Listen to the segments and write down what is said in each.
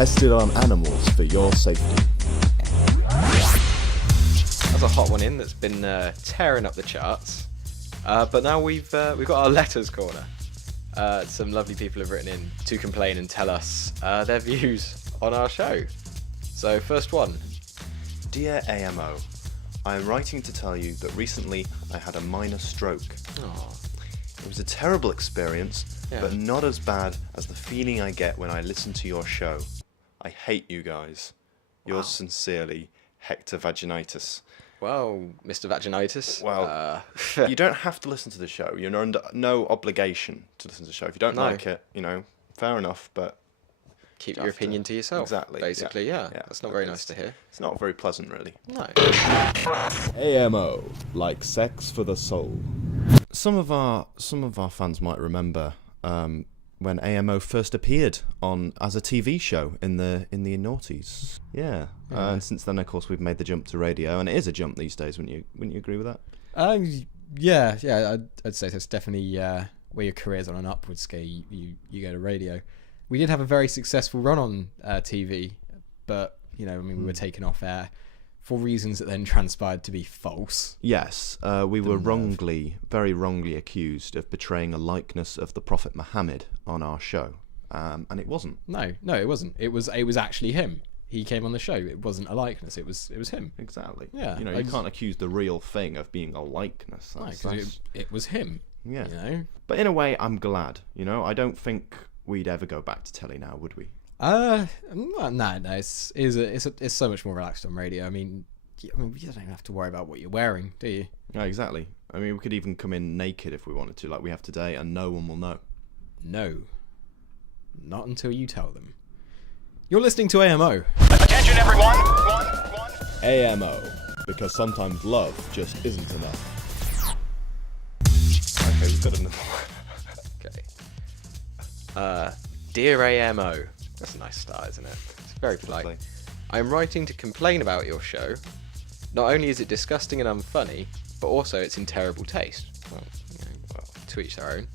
tested on animals for your safety. That's a hot one in that's been tearing up the charts. But now we've got our letters corner. Some lovely people have written in to complain and tell us their views on our show. So first one. Dear A.M.O, I am writing to tell you that recently I had a minor stroke. Oh, It was a terrible experience, Yeah. but not as bad as the feeling I get when I listen to your show. I hate you guys. Yours sincerely, Hector Vaginitis. well, Mr. Vaginitis. Well, you don't have to listen to the show. You're under no obligation to listen to the show. If you don't No. like it, fair enough, but keep your have to- opinion to yourself. Exactly, Basically, yeah. yeah. That's not very nice to hear. it's not very pleasant, really. No. A.M.O, like sex for the soul. Some of our fans might remember when A.M.O first appeared on as a TV show in the noughties. Yeah. And since then, of course, we've made the jump to radio, and it is a jump these days. Wouldn't you agree with that? Yeah, I'd say that's definitely where your career's on an upward scale. You go to radio. We did have a very successful run on TV, but we were taken off air for reasons that then transpired to be false. Yes, we were very wrongly accused of betraying a likeness of the Prophet Muhammad on our show, and it wasn't. No, it wasn't. It was actually him. He came on the show. It wasn't a likeness. It was him. Exactly. Yeah, you can't accuse the real thing of being a likeness. No, 'cause it was him. Yeah. But in a way, I'm glad. I don't think we'd ever go back to telly now, would we? No. It's so much more relaxed on radio. You don't even have to worry about what you're wearing, do you? Yeah, exactly. We could even come in naked if we wanted to, like we have today, and no one will know. No. Not until you tell them. You're listening to A.M.O. Attention everyone! A.M.O, because sometimes love just isn't enough. Okay, we've got another one. Okay. Dear A.M.O. That's a nice start, isn't it? It's very polite. Lovely. I'm writing to complain about your show. Not only is it disgusting and unfunny, but also it's in terrible taste. Well, to each their own.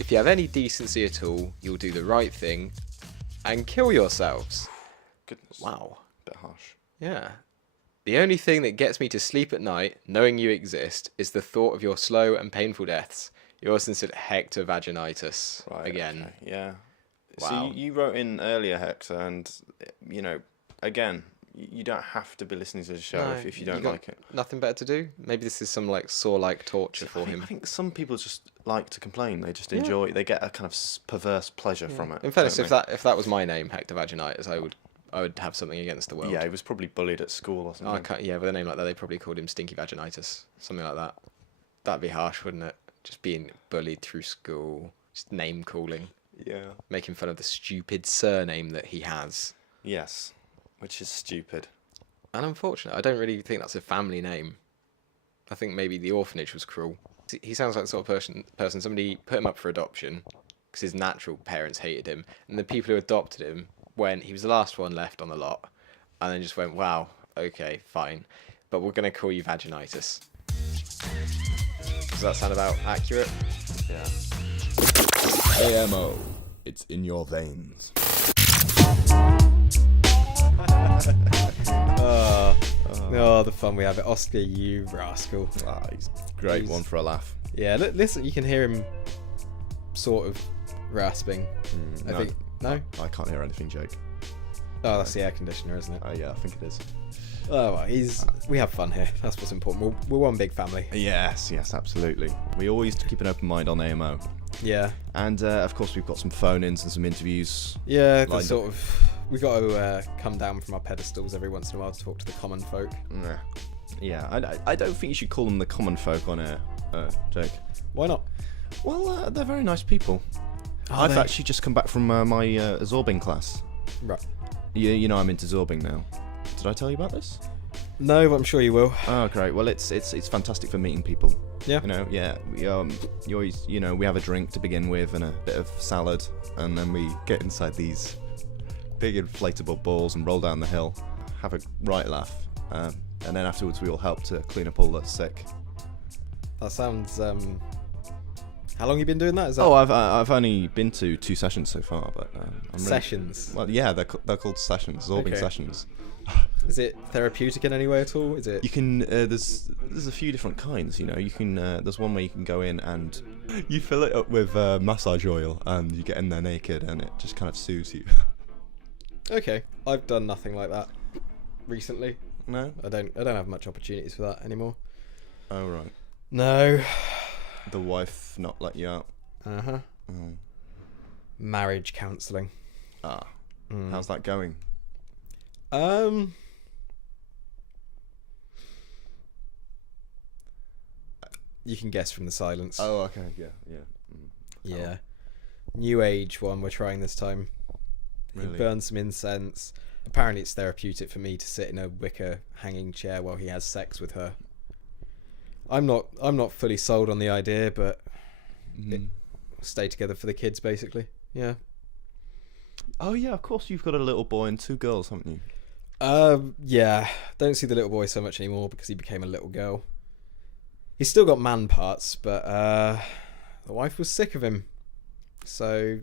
If you have any decency at all, you'll do the right thing and kill yourselves. Goodness. Wow. Bit harsh. Yeah. The only thing that gets me to sleep at night, knowing you exist, is the thought of your slow and painful deaths. Yours sincerely, Hector Vaginitis. Right. Again. Okay. Yeah. Wow. So you wrote in earlier, Hector, and again, you don't have to be listening to the show No, if you don't got like it. Nothing better to do? Maybe this is some Saw-like torture for I him. think some people just like to complain. They just enjoy. They get a kind of perverse pleasure from it. In fairness, don't if that was my name, Hector Vaginitis, I would have something against the they? world. Yeah, he was probably bullied at school or something. With a name like that, they probably called him Stinky Vaginitis, something like that. That'd be harsh, wouldn't it? Just being bullied through school, just name calling, Yeah. making fun of the stupid surname that he has. Yes, which is stupid. And unfortunate, I don't really think that's a family name. I think maybe the orphanage was cruel. He sounds like the sort of person somebody put him up for adoption because his natural parents hated him, and the people who adopted him, when he was the last one left on the lot, and then just went, wow, okay, fine, but we're going to call you Vaginitis. Does that sound about accurate? Yeah. A.M.O, it's in your veins. Oh, the fun we have at Oscar, you rascal. He's great one for a laugh. Yeah, listen, you can hear him sort of rasping. I think. No? I can't hear anything, Jake. Oh, that's the air conditioner, isn't it? Yeah, I think it is. Oh, well, we have fun here. That's what's important. We're one big family. Yes, absolutely. We always keep an open mind on A.M.O. Yeah. And, of course, we've got some phone-ins and some interviews. Yeah, lined sort up. of. We've got to come down from our pedestals every once in a while to talk to the common folk. Yeah, I don't think you should call them the common folk on air, Jake. Why not? Well, they're very nice people. I've actually just come back from my Zorbing class. Right. You know I'm into Zorbing now. Did I tell you about this? No, but I'm sure you will. Oh, great. Well, it's fantastic for meeting people. Yeah. We always, we have a drink to begin with and a bit of salad, and then we get inside these big inflatable balls and roll down the hill, have a right laugh, and then afterwards we all help to clean up all that's sick. That sounds. How long you been doing that? Is that? Oh, I've only been to 2 sessions so far, but Sessions. Well, yeah, they're called sessions, absorbing Okay. sessions. Is it therapeutic in any way at all? Is it? You can there's a few different kinds. You know, you can there's one where you can go in and you fill it up with massage oil, and you get in there naked, and it just kind of soothes you. Okay, I've done nothing like that recently. No. I don't have much opportunities for that anymore. Oh right. No. The wife not let you out. Uh-huh. Oh. Marriage counselling. Ah. How's that going? You can guess from the silence. Oh, okay. Yeah. Yeah. New age one we're trying this time. Really? He burns some incense. Apparently it's therapeutic for me to sit in a wicker hanging chair while he has sex with her. I'm not fully sold on the idea, but stay together for the kids basically. Yeah. Oh yeah, of course you've got a little boy and 2 girls, haven't you? Yeah. Don't see the little boy so much anymore because he became a little girl. He's still got man parts, but the wife was sick of him. So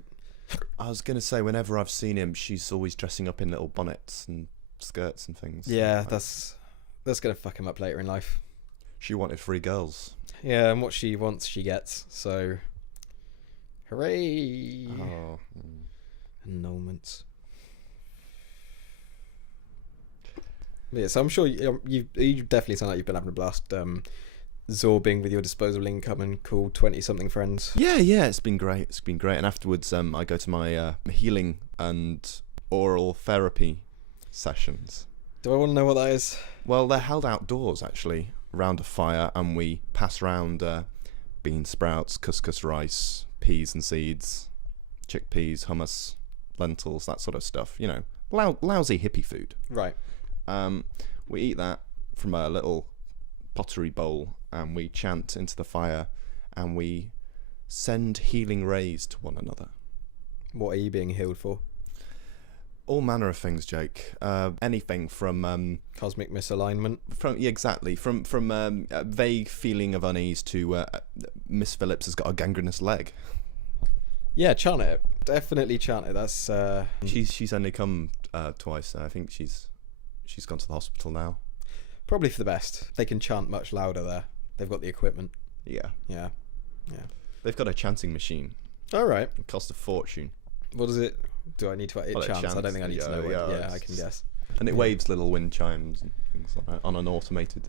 I was gonna say, whenever I've seen him, she's always dressing up in little bonnets and skirts and things. yeah, Like, that's gonna fuck him up later in life. she wanted 3 girls. Yeah, and what she wants, she gets. So, hooray! Oh. Annulments. Yeah, so I'm sure you definitely sound like you've been having a blast zorbing with your disposable income and cool 20-something friends. Yeah, it's been great. And afterwards, I go to my healing and oral therapy sessions. Do I want to know what that is? Well, they're held outdoors, actually, around a fire, and we pass round bean sprouts, couscous rice, peas and seeds, chickpeas, hummus, lentils, that sort of stuff. You know, lousy hippie food. Right. We eat that from a little pottery bowl, and we chant into the fire, and we send healing rays to one another. What are you being healed for? All manner of things, Jake. Anything from Cosmic misalignment. from a vague feeling of unease to Miss Phillips has got a gangrenous leg. Yeah, chant it. Definitely chant it. That's She's only come twice. I think she's gone to the hospital now. probably for the best. They can chant much louder there. They've got the equipment. Yeah. Yeah. They've got a chanting machine. All right. It costs a fortune. What is it? Do I need to? It Well, it chants. I chants, don't think I need to know. yeah, I can guess. And it waves little wind chimes and things like that on an automated.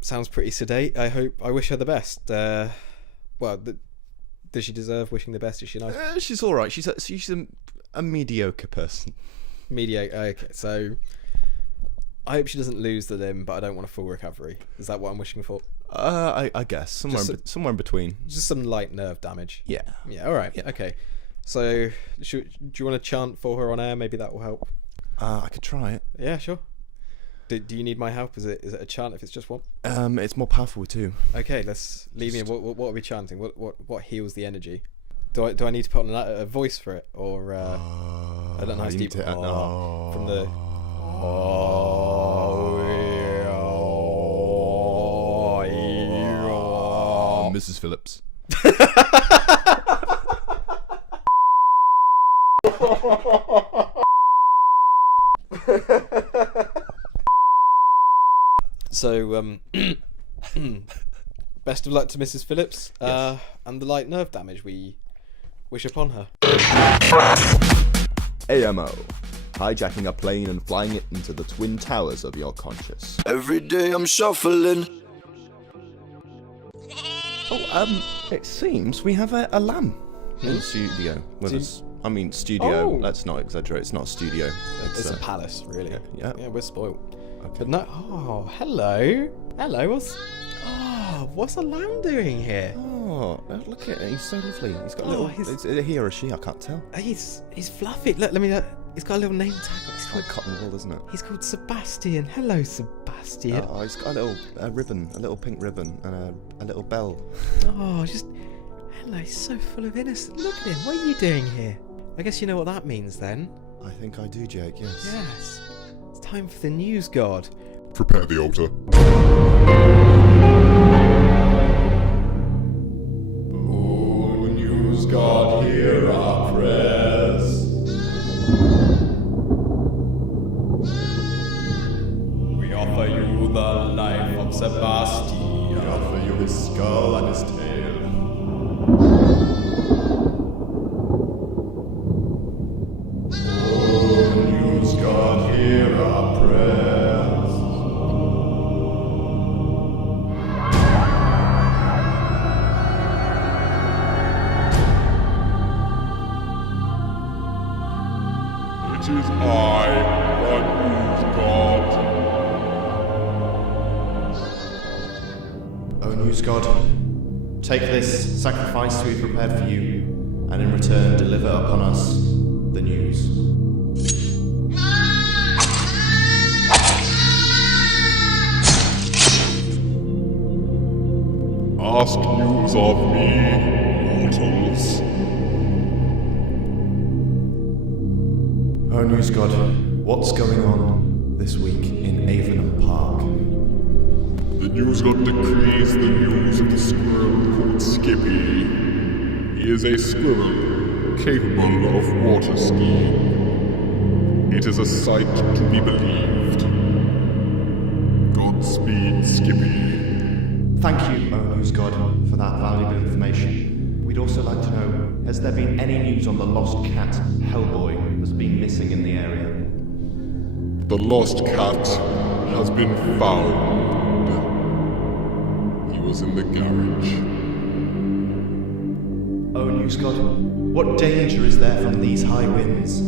Sounds pretty sedate. I wish her the best. Well, does she deserve wishing the best? Is she nice? She's all right. She's a mediocre person. Mediocre. Okay, so I hope she doesn't lose the limb, but I don't want a full recovery. Is that what I'm wishing for? I guess somewhere in between. Just some light nerve damage. Yeah. Yeah. All right. Yeah. Okay. So, do you want to chant for her on air? Maybe that will help. I could try it. Yeah, sure. Do you need my help? Is it a chant if it's just one? It's more powerful too. Okay, let's leave me. What are we chanting? What heals the energy? Do I need to put on a voice for it, or I don't know how deep from the. Mrs. Phillips. So, best of luck to Mrs. Phillips, Yes. and the light nerve damage we wish upon her. A.M.O. Hijacking a plane and flying it into the twin towers of your conscious. Every day I'm shuffling. It seems we have a lamb in the studio with us. I mean, studio. Oh. Let's not exaggerate. It's not a studio. It's a palace, really. yeah. Yeah, we're spoiled. Okay. But no. Oh, hello. Hello. What's a lamb doing here? Oh, look at it. He's so lovely. He's got a Oh, little. Is it he or a she? I can't tell. He's fluffy. Look, let me. He's got a little name tag on. It's quite cotton wool, isn't it? He's called Sebastian. Hello, Sebastian. Oh, he's got a little ribbon, a little pink ribbon, and a little bell. Oh, hello. He's so full of innocence. Look at him. What are you doing here? I guess you know what that means then. I think I do, Jake. Yes. Yes. It's time for the news god. Prepare the altar. News God, hear our prayers. Sebastian. We offer you his skull and his tail. Oh, news God, hear our prayers. It is I, the news god. O news god, take this sacrifice we prepared for you, and in return deliver upon us the news. Ask news of me, mortals. O news god, what's going on this week in Avon Park? The news god decrees the news of the squirrel called Skippy. He is a squirrel capable of water skiing. It is a sight to be believed. Godspeed, Skippy. Thank you, O news god, for that valuable information. We'd also like to know, has there been any news on the lost cat, Hellboy, that's been missing in the area? The lost cat has been found. He was in the garage. O news god, what danger is there from these high winds?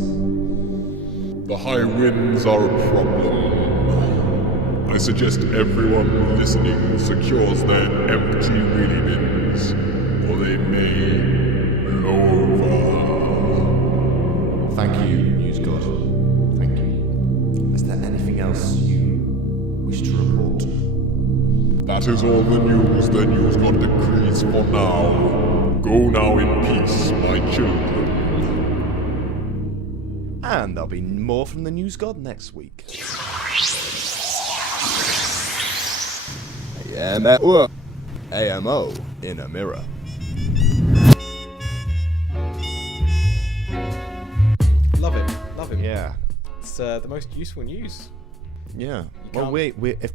The high winds are a problem. I suggest everyone listening secures their empty wheelie bins, or they may blow over. Thank you, news god. Thank you. Is there anything else you wish to report? That is all the news god decrees for now. Go now in peace, my children. And there'll be more from the news god next week. A.M.O. A.M.O. in a mirror. Love him. Love him. Yeah. It's the most useful news. Yeah. You Well, can't-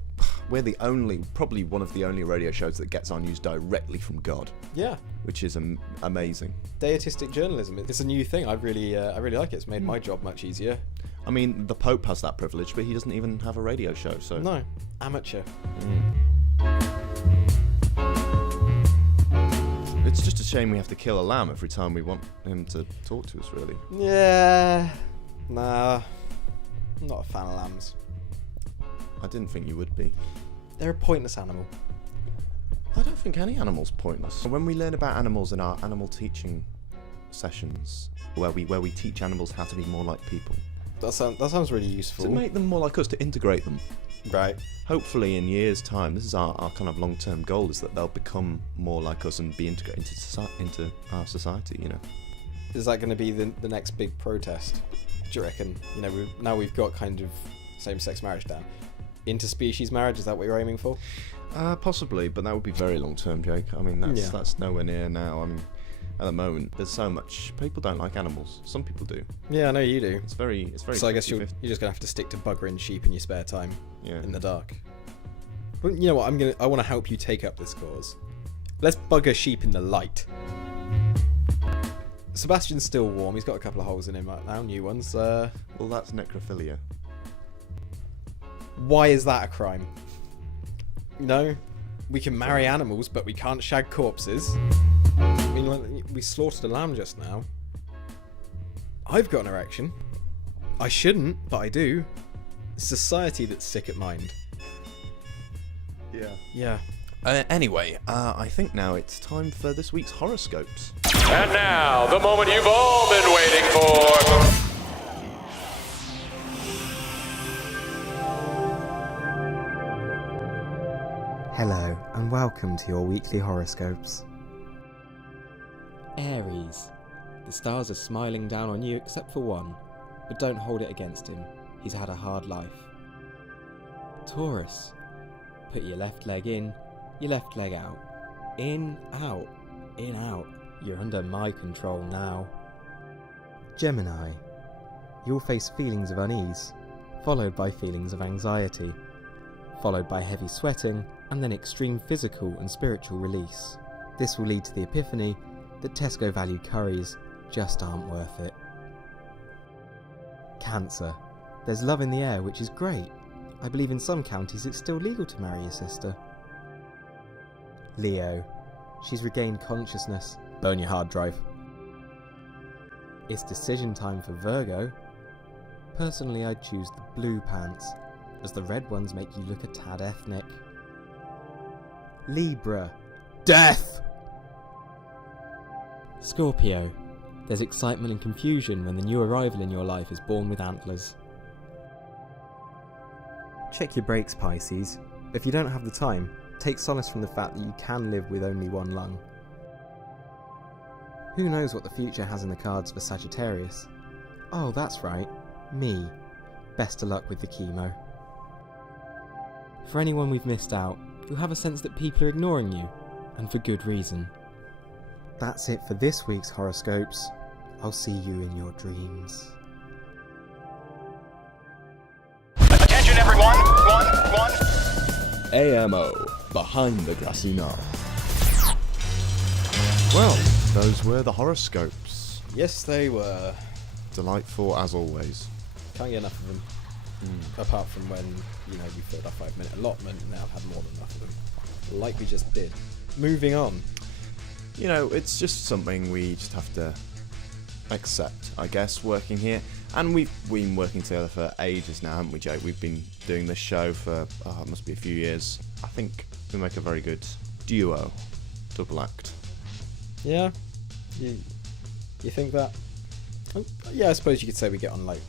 we're the only, probably one of the only radio shows that gets our news directly from God, Yeah. which is amazing. Deitistic journalism. It's a new thing. I really like it. It's made my job much easier. I mean, the Pope has that privilege, but he doesn't even have a radio show, so... No. Amateur. It's just a shame we have to kill a lamb every time we want him to talk to us, really. Yeah. Nah. I'm not a fan of lambs. I didn't think you would be. They're a pointless animal. I don't think any animal's pointless. When we learn about animals in our animal teaching sessions, where we teach animals how to be more like people, That sounds really useful. to make them more like us, to integrate them. Right. Hopefully in years' time, this is our kind of long-term goal, is that they'll become more like us and be integrated into our society, you know. Is that going to be the next big protest? Do you reckon? You know, we've got kind of same-sex marriage down. Interspecies marriage, is that what you're aiming for? Possibly, but that would be very long-term, Jake. I mean, that's nowhere near now. I mean, at the moment, there's so much. People don't like animals. Some people do. Yeah, I know you do. It's very. So I guess you're 50-50. just gonna have to stick to buggering sheep in your spare time, Yeah. in the dark. But you know what? I want to help you take up this cause. Let's bugger sheep in the light. Sebastian's still warm. He's got a couple of holes in him right now, new ones. Well, that's necrophilia. Why is that a crime? You know, we can marry animals, but we can't shag corpses. I mean, like, we slaughtered a lamb just now. I've got an erection. I shouldn't, but I do. It's society that's sick at mind. Yeah. Yeah. Anyway, I think now it's time for this week's horoscopes. And now, the moment you've all been waiting for. Hello, and welcome to your weekly horoscopes. Aries. The stars are smiling down on you except for one, but don't hold it against him. He's had a hard life. Taurus. Put your left leg in, your left leg out. In, out, in, out. You're under my control now. Gemini. You'll face feelings of unease, followed by feelings of anxiety. followed by heavy sweating, and then extreme physical and spiritual release. This will lead to the epiphany that Tesco valued curries just aren't worth it. Cancer. There's love in the air, which is great. I believe in some counties it's still legal to marry your sister. Leo. She's regained consciousness. Burn your hard drive. It's decision time for Virgo. Personally, I'd choose the blue pants, as the red ones make you look a tad ethnic. Libra. Death! Scorpio. There's excitement and confusion when the new arrival in your life is born with antlers. Check your brakes, Pisces. If you don't have the time, take solace from the fact that you can live with only one lung. Who knows what the future has in the cards for Sagittarius? Oh, that's right, me. Best of luck with the chemo. For anyone we've missed out, you'll have a sense that people are ignoring you, and for good reason. That's it for this week's horoscopes. I'll see you in your dreams. Attention everyone! One. A.M.O. Behind the grassy knoll. Well, those were the horoscopes. Yes, they were. Delightful as always. Can't get enough of them. Apart from when, we filled our 5-minute allotment, and now I've had more than enough of them. Like we just did. Moving on. It's just something we just have to accept, I guess, working here. And we've been working together for ages now, haven't we, Jake? We've been doing this show for, it must be a few years. I think we make a very good duo, double act. Yeah? You think that? Yeah, I suppose you could say we get on like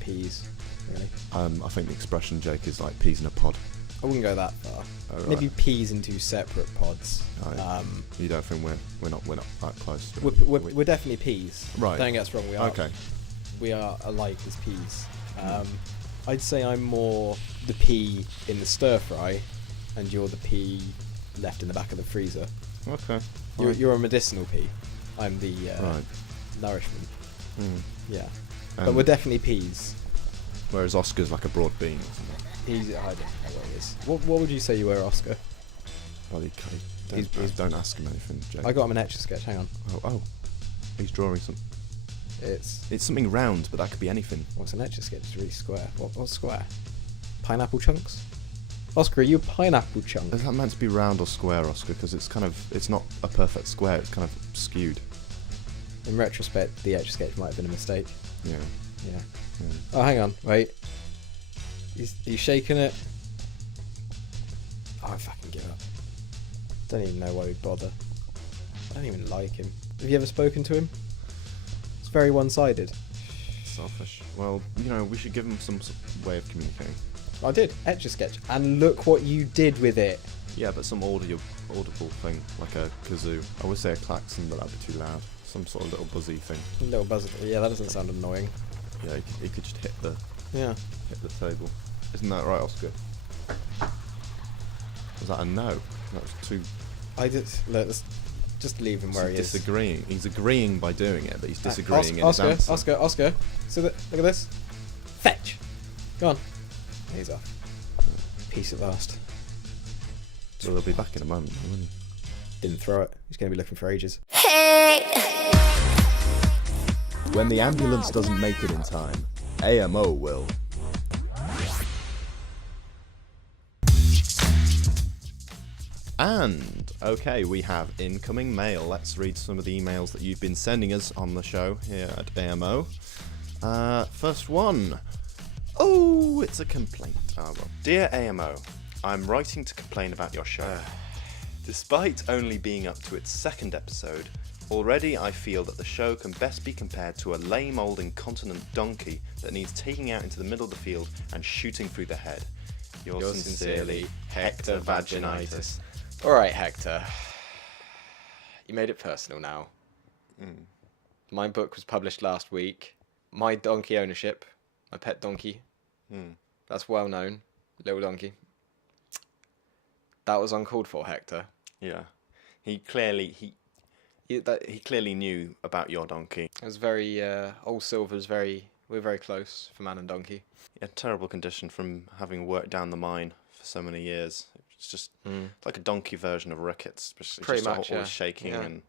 peas, really. I think the expression, Jake, is like peas in a pod. I wouldn't go that far. Oh, right. Maybe peas in 2 separate pods. Right. You don't think we're not that close? We're definitely peas. Right. Don't get us wrong. We are. Okay. We are alike as peas. I'd say I'm more the pea in the stir fry, and you're the pea left in the back of the freezer. Okay. You're a medicinal pea. I'm the right. nourishment. Yeah. But And we're definitely peas. Whereas Oscar's like a broad bean. I don't know what it is. What would you say you were, Oscar? Well, don't ask him anything, Jake. I got him an Etch-a-Sketch. Hang on. Oh. He's drawing some. It's something round, but that could be anything. What's an Etch-a-Sketch? It's really square. What's square? Pineapple chunks? Oscar, are you a pineapple chunk? Is that meant to be round or square, Oscar? Because it's not a perfect square. It's kind of skewed. In retrospect, the Etch-a-Sketch might have been a mistake. Yeah. Oh, hang on. Wait. He's shaking it. Oh, I fucking give up. Don't even know why we'd bother. I don't even like him. Have you ever spoken to him? It's very one-sided. Selfish. Well, we should give him some way of communicating. I did. Etch-a-Sketch. And look what you did with it. Yeah, but some audible thing, like a kazoo. I would say a klaxon, but that'd be too loud. Some sort of little buzzy thing. A little buzzer. Yeah, that doesn't sound annoying. Yeah, he could just hit the table. Isn't that right, Oscar? Was that a no? That was too... Let's just leave him where he is. Disagreeing. He's agreeing by doing it, but he's disagreeing in his answer. Oscar. So look at this. Fetch. Go on. He's off. Peace at last. Well, he'll be back in a moment, won't he? Didn't throw it. He's going to be looking for ages. When the ambulance doesn't make it in time, A.M.O. will. And, okay, we have incoming mail. Let's read some of the emails that you've been sending us on the show here at A.M.O. First one. Oh, it's a complaint. Dear A.M.O., I'm writing to complain about your show. Despite only being up to its 2nd episode, already I feel that the show can best be compared to a lame old incontinent donkey that needs taking out into the middle of the field and shooting through the head. Yours sincerely, Hector Vaginitis. Alright, Hector. You made it personal now. My book was published last week. My donkey ownership, my pet donkey. That's well known. Little donkey. That was uncalled for, Hector. Yeah. He clearly knew about your donkey. It was very, old Silver was we're very close for man and donkey. Yeah, terrible condition from having worked down the mine for so many years. It's just like a donkey version of Ricketts. Pretty just much, always shaking and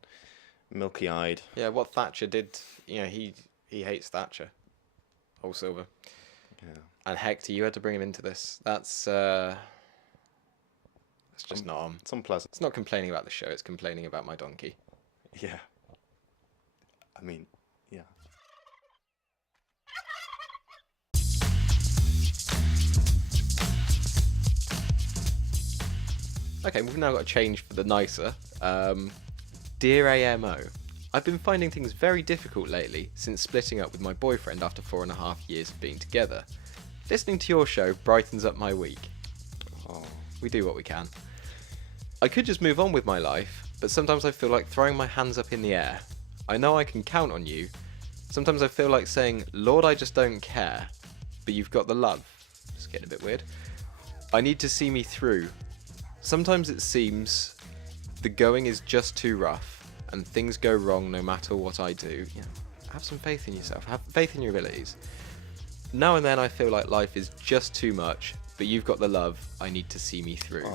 milky-eyed. Yeah, what Thatcher did, he hates Thatcher. Old Silver. Yeah. And Hector, you had to bring him into this. That's just not on. It's unpleasant. It's not complaining about the show, it's complaining about my donkey. Yeah. I mean, yeah. Okay, we've now got to change for the nicer. Dear A.M.O, I've been finding things very difficult lately since splitting up with my boyfriend after 4.5 years of being together. Listening to your show brightens up my week. Oh. We do what we can. I could just move on with my life, but sometimes I feel like throwing my hands up in the air. I know I can count on you. Sometimes I feel like saying, Lord, I just don't care, but you've got the love. It's getting a bit weird. I need to see me through. Sometimes it seems the going is just too rough, and things go wrong no matter what I do. Have some faith in yourself. Have faith in your abilities. Now and then I feel like life is just too much, but you've got the love. I need to see me through.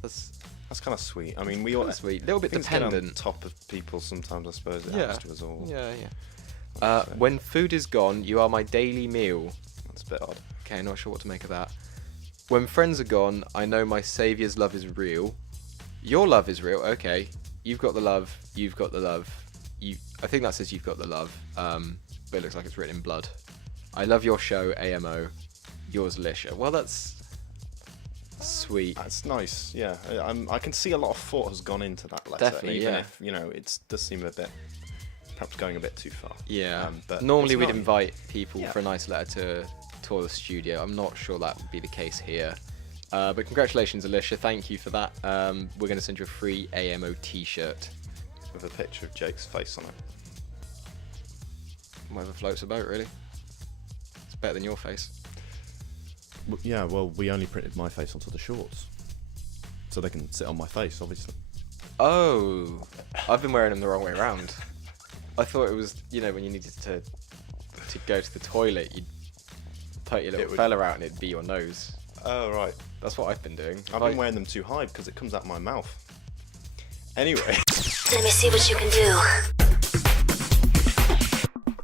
That's kind of sweet. I mean, we all sweet. A little bit things get dependent. on top of people sometimes. I suppose it happens to us all. Yeah. When food is gone, you are my daily meal. That's a bit odd. Okay, not sure what to make of that. When friends are gone, I know my saviour's love is real. Your love is real. Okay, you've got the love. You've got the love. I think that says you've got the love. But it looks like it's written in blood. I love your show, A.M.O. Yours, Alicia. Well, that's sweet. That's nice. Yeah, I can see a lot of thought has gone into that letter. Definitely, even yeah. if it does seem a bit, perhaps going a bit too far. Yeah. But normally it's we'd not- invite people for a nice letter to tour the studio. I'm not sure that would be the case here. But congratulations, Alicia. Thank you for that. We're going to send you a free A.M.O. t-shirt. with a picture of Jake's face on it. Whatever floats a boat, really. It's better than your face. Yeah, well, we only printed my face onto the shorts, so they can sit on my face, obviously. Oh, I've been wearing them the wrong way around. I thought it was, when you needed to go to the toilet, you'd put your little fella out and it'd be your nose. Oh, right. That's what I've been doing. I've been wearing them too high because it comes out my mouth. Anyway. Let me see what you can do.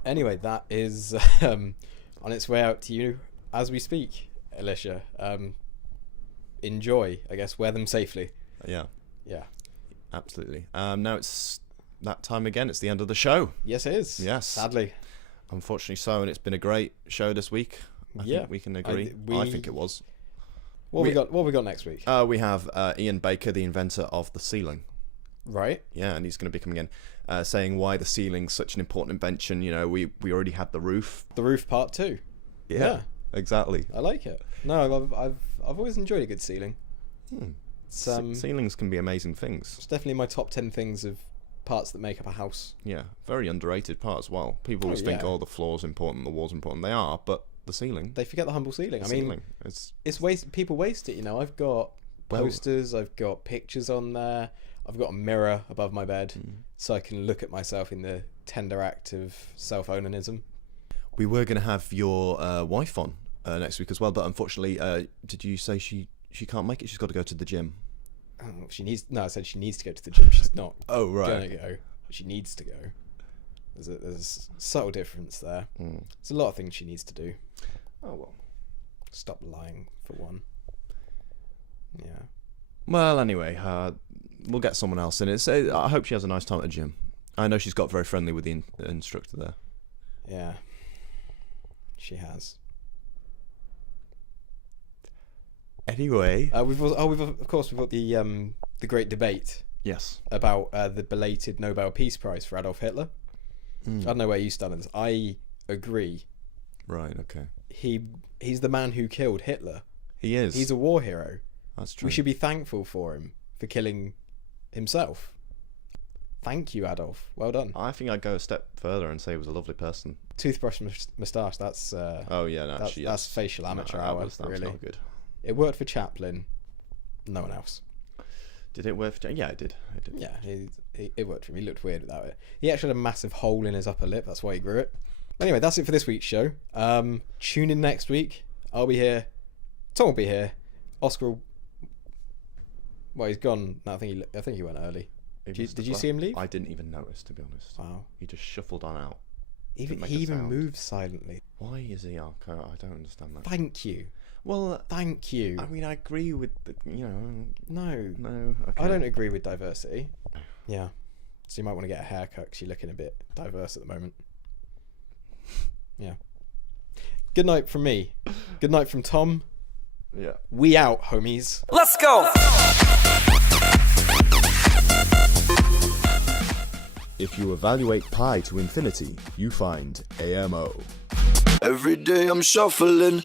Anyway, that is on its way out to you as we speak, Alicia. Enjoy, I guess. Wear them safely. Yeah. Yeah. Absolutely. Now it's that time again. It's the end of the show. Yes, it is. Yes. Sadly. Unfortunately so, and it's been a great show this week. I think we can agree. I think it was. What we got next week? We have Ian Baker, the inventor of the ceiling. Right. Yeah, and he's going to be coming in, saying why the ceiling's such an important invention. We already had the roof. The roof part 2. Yeah. Exactly. I like it. No, I've always enjoyed a good ceiling. Ceilings can be amazing things. It's definitely my top 10 things of parts that make up a house. Yeah, very underrated part as well. People always think, the floor's important, the wall's important. They are, but the ceiling. They forget the humble ceiling. It's waste. People waste it. I've got posters. I've got pictures on there. I've got a mirror above my bed, so I can look at myself in the tender act of self-onanism. We were going to have your wife on next week as well, but unfortunately, did you say she can't make it? She's got to go to the gym. Oh, I said she needs to go to the gym. She's not going to go. She needs to go. There's a subtle difference there. There's a lot of things she needs to do. Oh, well. Stop lying, for one. Yeah. Well, anyway, we'll get someone else in it. I hope she has a nice time at the gym. I know she's got very friendly with the instructor there. Yeah. She has. Anyway, we've of course got the great debate. Yes. About the belated Nobel Peace Prize for Adolf Hitler. I don't know where you stand on this. I agree. Right. Okay. He's the man who killed Hitler. He is. He's a war hero. That's true. We should be thankful for him for killing himself. Thank you, Adolf. Well done. I think I'd go a step further and say he was a lovely person. Toothbrush moustache. That's. That's facial amateur hour. That was really not good. It worked for Chaplin. No one else. Did it work for? Yeah, it did. It did. Yeah, it worked for him. He looked weird without it. He actually had a massive hole in his upper lip. That's why he grew it. Anyway, that's it for this week's show. Tune in next week. I'll be here. Tom will be here. Oscar will... Well, he's gone. No, I think he went early. Did you see him leave? I didn't even notice, to be honest. Wow. He just shuffled on out. He Didn't make a even sound. moved silently. Why is he Arco? I don't understand that. Thank you. Well, Thank you. I mean, I agree with the, No. No, okay. I don't agree with diversity. Yeah. So you might want to get a haircut because you're looking a bit diverse at the moment. Yeah. Good night from me. Good night from Tom. Yeah. We out, homies. Let's go! If you evaluate pi to infinity, you find A.M.O. Every day I'm shuffling.